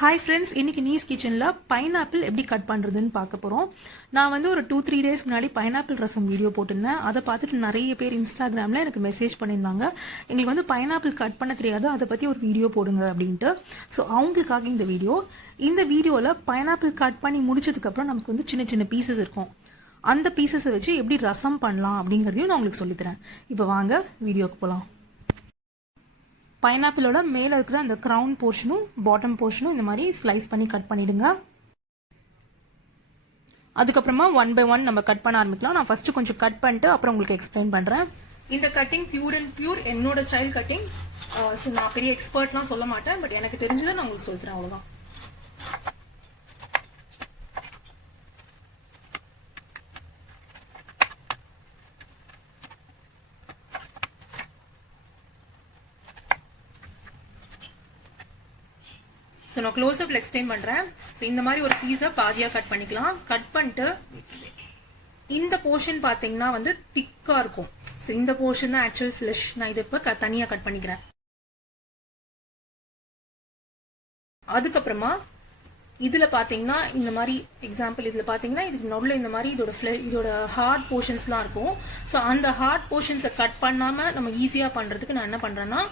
Hi friends, இன்னைக்கு knees கிச்சனில் pineapple எப்படி கட் பண்ணுறதுன்னு பார்க்க போகிறோம். நான் வந்து ஒரு 2-3 டேஸ் முன்னாடி பைனாப்பிள் ரசம் வீடியோ போட்டிருந்தேன். அதை பார்த்துட்டு நிறைய பேர் இன்ஸ்டாகிராமில் எனக்கு மெசேஜ் பண்ணியிருந்தாங்க, எங்களுக்கு வந்து பைனாப்பிள் கட் பண்ண தெரியாது, அதை பற்றி ஒரு வீடியோ போடுங்க அப்படின்ட்டு. ஸோ அவங்களுக்காக இந்த வீடியோவில் பைனாப்பிள் கட் பண்ணி முடிச்சதுக்கப்புறம் நமக்கு வந்து சின்ன சின்ன பீசஸ் இருக்கும். அந்த பீசஸை வச்சு எப்படி ரசம் பண்ணலாம் அப்படிங்கிறதையும் நான் உங்களுக்கு சொல்லித்தரேன். இப்போ வாங்க வீடியோக்கு போகலாம். பைனாப்பிளோட மேலே இருக்கிற அந்த க்ரௌன் போர்ஷனும் பாட்டம் போர்ஷனும் இந்த மாதிரி ஸ்லைஸ் பண்ணி கட் பண்ணிடுங்க. அதுக்கப்புறமா 1 by 1 நம்ம கட் பண்ண ஆரம்பிக்கலாம். நான் ஃபர்ஸ்ட் கொஞ்சம் கட் பண்ணிட்டு அப்புறம் உங்களுக்கு எக்ஸ்பிளைன் பண்றேன். இந்த கட்டிங் பியூர் அண்ட் பியூர் என்னோட ஸ்டைல் கட்டிங். ஸோ நான் பெரிய எக்ஸ்பர்ட்லாம் சொல்ல மாட்டேன், பட் எனக்கு தெரிஞ்சதை நான் உங்களுக்கு சொல்றேன், அவ்வளோதான். ஸோ நான் க்ளோஸ்அப்ல எக்ஸ்பிளைன் பண்றேன். ஸோ இந்த மாதிரி ஒரு பீஸை பாதியா கட் பண்ணிக்கலாம். கட் பண்ணிட்டு இந்த போர்ஷன் பாத்தீங்கன்னா வந்து திக்கா இருக்கும். ஸோ இந்த போர்ஷன் தான் ஆக்சுவல் ஃபிளஷ். நான் இதை இப்போ தனியா கட் பண்ணிக்கிறேன். அதுக்கப்புறமா இதுல பாத்தீங்கன்னா இந்த மாதிரி எக்ஸாம்பிள், இதுல பாத்தீங்கன்னா இதுக்கு நடுவில் இந்த மாதிரி இதோட ஹார்ட் போர்ஷன்ஸ்லாம் இருக்கும். ஸோ அந்த ஹார்ட் போர்ஷன்ஸை கட் பண்ணாம நம்ம ஈஸியா பண்றதுக்கு நான் என்ன பண்றேன்னா,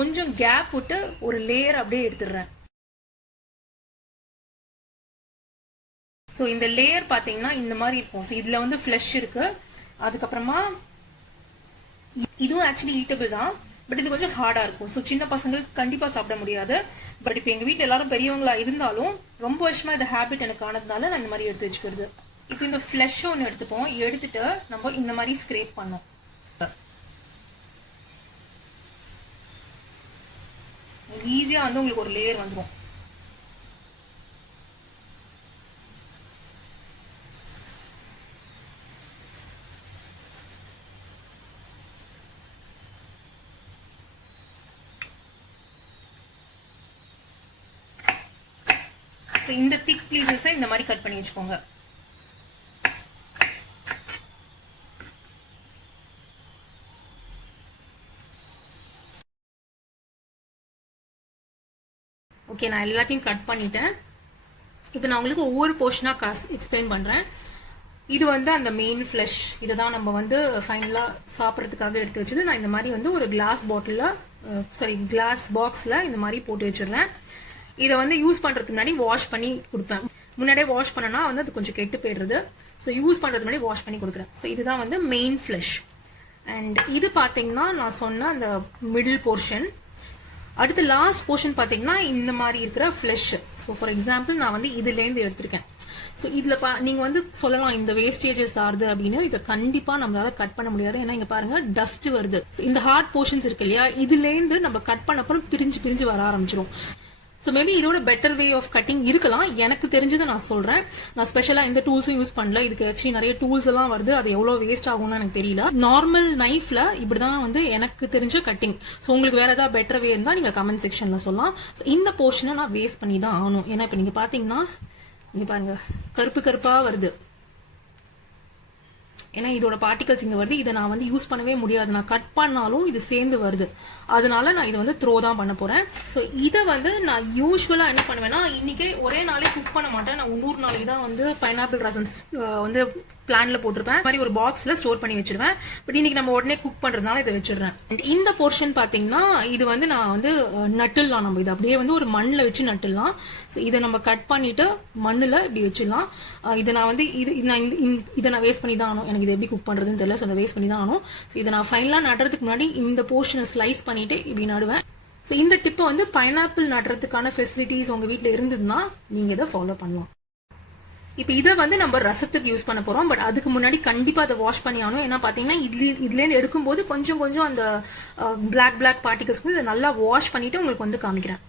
கொஞ்சம் கேப் விட்டு ஒரு லேயர் அப்படியே எடுத்துடுறேன். ஸோ இந்த லேயர் பார்த்தீங்கன்னா இந்த மாதிரி இருக்கும். ஸோ இதில் வந்து ஃப்ளஷ் இருக்கு. அதுக்கப்புறமா இதுவும் ஆக்சுவலி ஈட்டபிள் தான், பட் இது கொஞ்சம் ஹார்டாக இருக்கும். ஸோ சின்ன பசங்களுக்கு கண்டிப்பாக சாப்பிட முடியாது. பட் இப்போ எங்கள் வீட்டில் எல்லாரும் பெரியவங்களா இருந்தாலும் ரொம்ப வருஷமா இந்த ஹேபிட் எனக்கு ஆனதுனால நான் இந்த மாதிரி எடுத்து வச்சுக்கிறது. இப்போ இந்த ஃப்ளஷ் ஒன்று எடுத்துப்போம். எடுத்துட்டு நம்ம இந்த மாதிரி ஸ்க்ரேப் பண்ணோம். ஈஸியாக வந்து உங்களுக்கு ஒரு லேயர் வந்துடும். இந்த திக் பீசஸை இந்த மாதிரி கட் பண்ணி வச்சுக்கோங்க. ஓகே, நான் எல்லாத்தையும் கட் பண்ணிட்டேன். இப்போ நான் உங்களுக்கு ஒவ்வொரு போர்ஷனா எக்ஸ்பிளைன் பண்றேன். இது வந்து அந்த மெயின் ஃபிளஷ். இதை தான் நம்ம வந்து ஃபைனலா சாப்பிட்றதுக்காக எடுத்து வச்சது. நான் இந்த மாதிரி வந்து ஒரு கிளாஸ் பாக்ஸ்ல இந்த மாதிரி போட்டு வச்சிடுறேன். இதை வந்து யூஸ் பண்றதுக்கு முன்னாடி வாஷ் பண்ணி கொடுப்பேன். முன்னாடியே வாஷ் பண்ணனா வந்து அது கொஞ்சம் கெட்டு போயிடுறது. ஸோ யூஸ் பண்றதுக்கு முன்னாடி வாஷ் பண்ணி கொடுக்குறேன். ஸோ இதுதான் வந்து மெயின் ஃபிளஷ். அண்ட் இது பாத்தீங்கன்னா நான் சொன்ன அந்த மிடில் போர்ஷன். அடுத்து லாஸ்ட் போர்ஷன் பாத்தீங்கன்னா இந்த மாதிரி இருக்கிற ஃபிளஷ். ஸோ ஃபார் எக்ஸாம்பிள் நான் வந்து இதுலேருந்து எடுத்திருக்கேன். ஸோ இதுல நீங்க வந்து சொல்லலாம் இந்த வேஸ்டேஜஸ் ஆறுது அப்படின்னு. இதை கண்டிப்பா நம்மளால கட் பண்ண முடியாது. ஏன்னா இங்க பாருங்க டஸ்ட் வருது. இந்த ஹார்ட் போர்ஷன்ஸ் இருக்கு இல்லையா, இதுலேருந்து நம்ம கட் பண்ண அப்புறம் பிரிஞ்சு வர ஆரம்பிச்சிடும். ஸோ மேபி இதோட பெட்டர் வே ஆஃப் கட்டிங் இருக்கலாம். எனக்கு தெரிஞ்சதை நான் சொல்றேன். நான் ஸ்பெஷலா எந்த டூல்ஸும் யூஸ் பண்ணல. இதுக்கு ஆக்சுவலி நிறைய டூல்ஸ் எல்லாம் வருது. அது எவ்வளவு வேஸ்ட் ஆகும்னு எனக்கு தெரியல. நார்மல் நைஃப்ல இப்படிதான் வந்து எனக்கு தெரிஞ்ச கட்டிங். ஸோ உங்களுக்கு வேற ஏதாவது பெட்டர் வே இருந்தா நீங்க கமெண்ட் செக்ஷன்ல சொல்லலாம். ஸோ இந்த போர்ஷனை நான் வேஸ்ட் பண்ணி தான் ஆகணும். ஏன்னா இப்ப நீங்க பாத்தீங்கன்னா இங்க பாருங்க கருப்பா வருது. ஏன்னா இதோட பார்ட்டிகல்ஸ் இங்க வருது. இதை நான் வந்து யூஸ் பண்ணவே முடியாது. நான் கட் பண்ணாலும் இது சேர்ந்து வருது. அதனால நான் இதை வந்து த்ரோ தான் பண்ண போறேன். ஸோ இதை வந்து நான் யூஸ்வலா என்ன பண்ணுவேன்னா, இன்னைக்கே ஒரே நாளே குக் பண்ண மாட்டேன். நான் 100 நாளைக்கு தான் வந்து பைனாப்பிள் ரசம்ஸ் வந்து பிளான்ல போட்டிருப்பேன். மாதிரி ஒரு பாக்ஸ்ல ஸ்டோர் பண்ணி வச்சிருவேன். பட் இன்னைக்கு நம்ம உடனே குக் பண்றதுனால இதை வச்சிடுறேன். இந்த போர்ஷன் பாத்தீங்கன்னா இது வந்து நான் வந்து நட்டுலாம். நம்ம இதை அப்படியே வந்து ஒரு மண்ணில் வச்சு நட்டுலாம். ஸோ இதை நம்ம கட் பண்ணிட்டு மண்ணுல இப்படி வச்சிடலாம். இதை நான் வந்து இதை நான் வேஸ்ட் பண்ணி தான் ஆகணும். எனக்கு இது எப்படி குக் பண்றதுன்னு தெரியல. ஸோ அதை வேஸ்ட் பண்ணி தான் ஆகணும். ஸோ இதை நான் ஃபைனலா நடுறதுக்கு முன்னாடி இந்த போர்ஷனை ஸ்லைஸ் பண்ணிட்டு இப்படி நடுவேன். ஸோ இந்த டிப்பை வந்து பைனாப்பிள் நடுறதுக்கான ஃபெசிலிட்டிஸ் உங்க வீட்டில் இருந்ததுன்னா நீங்க இதை ஃபாலோ பண்ணலாம். இப்போ இதை வந்து நம்ம ரசத்துக்கு யூஸ் பண்ண போறோம். பட் அதுக்கு முன்னாடி கண்டிப்பா அதை வாஷ் பண்ணி ஆகணும். ஏன்னா பாத்தீங்கன்னா இதுல இருந்து எடுக்கும்போது கொஞ்சம் அந்த பிளாக் பார்ட்டிகல்ஸ்க்கு இதை நல்லா வாஷ் பண்ணிட்டு உங்களுக்கு வந்து காமிக்கிறேன்.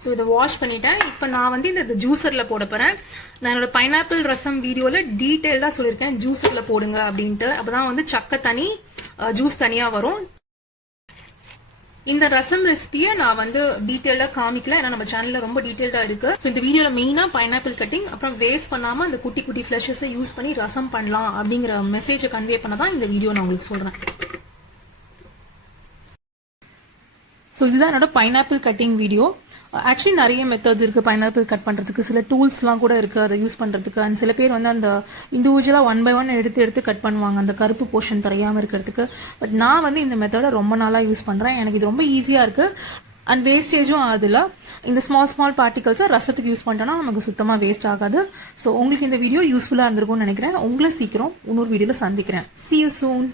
ஸோ இதை வாஷ் பண்ணிட்டேன். இப்போ நான் வந்து இந்த ஜூசர்ல போட போறேன். நான் என்னோட பைனாப்பிள் ரசம் வீடியோல டீட்டெயில்டா சொல்லியிருக்கேன், ஜூசர்ல போடுங்க அப்படின்ட்டு. அப்பதான் வந்து சக்கை தனி ஜூஸ் தனியா வரும். இந்த ரசம் ரெசிபியை நான் வந்து டீட்டெயிலா காமிக்கல. ஏன்னா நம்ம சேனல்ல ரொம்ப டீட்டெயில்டா இருக்கு. இந்த வீடியோல மெயினா பைனாப்பிள் கட்டிங் அப்புறம் வேஸ்ட் பண்ணாம அந்த குட்டி ஃபிளஷஸை யூஸ் பண்ணி ரசம் பண்ணலாம் அப்படிங்கிற மெசேஜை கன்வே பண்ணதான் இந்த வீடியோ நான் உங்களுக்கு சொல்றேன். ஸோ இதுதான் என்னோட பைனாப்பிள் கட்டிங் வீடியோ. ஆக்சுவலி நிறைய மெத்தட்ஸ் இருக்கு பைனாப்பிள் கட் பண்றதுக்கு, சில டூல்ஸ்லாம் கூட இருக்கு அதை யூஸ் பண்றதுக்கு. அண்ட் சில பேர் வந்து அந்த இண்டிவிஜுவலா 1 by 1 எடுத்து கட் பண்ணுவாங்க அந்த கருப்பு போர்ஷன் தெரியாம இருக்கிறதுக்கு. பட் நான் வந்து இந்த மெத்தடை ரொம்ப நாளா யூஸ் பண்றேன். எனக்கு இது ரொம்ப ஈஸியா இருக்கு அண்ட் வேஸ்டேஜும் ஆகுதுல. இந்த ஸ்மால் பார்ட்டிகல்ஸை ரசத்துக்கு யூஸ் பண்ணிட்டோம்னா நமக்கு சுத்தமா வேஸ்ட் ஆகாது. ஸோ உங்களுக்கு இந்த வீடியோ யூஸ்ஃபுல்லா இருந்திருக்கும்னு நினைக்கிறேன். உங்களை சீக்கிரம் இன்னொரு வீடியோல சந்திக்கிறேன். See you soon.